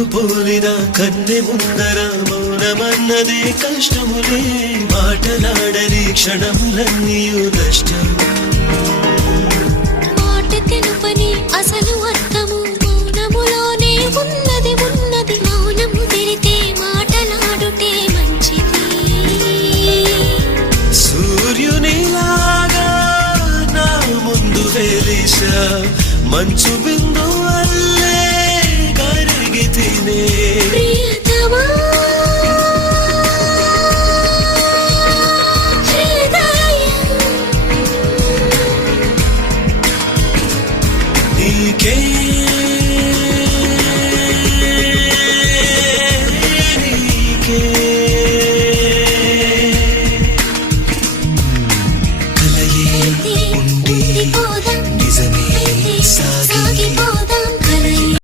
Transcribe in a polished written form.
నిన్ను పోలిన కన్నె ముందర మౌనమన్నదే కష్టములే మాటలాడని క్షణములన్నీయు నష్టం మాట తెలుపని అసలు అర్థము మౌనములోనే ఉన్నది ఉన్నది మౌనము తెరితే మాటలాడుటే మంచిది సూర్యునిలాగా నా ముందు వెలిసా మంచు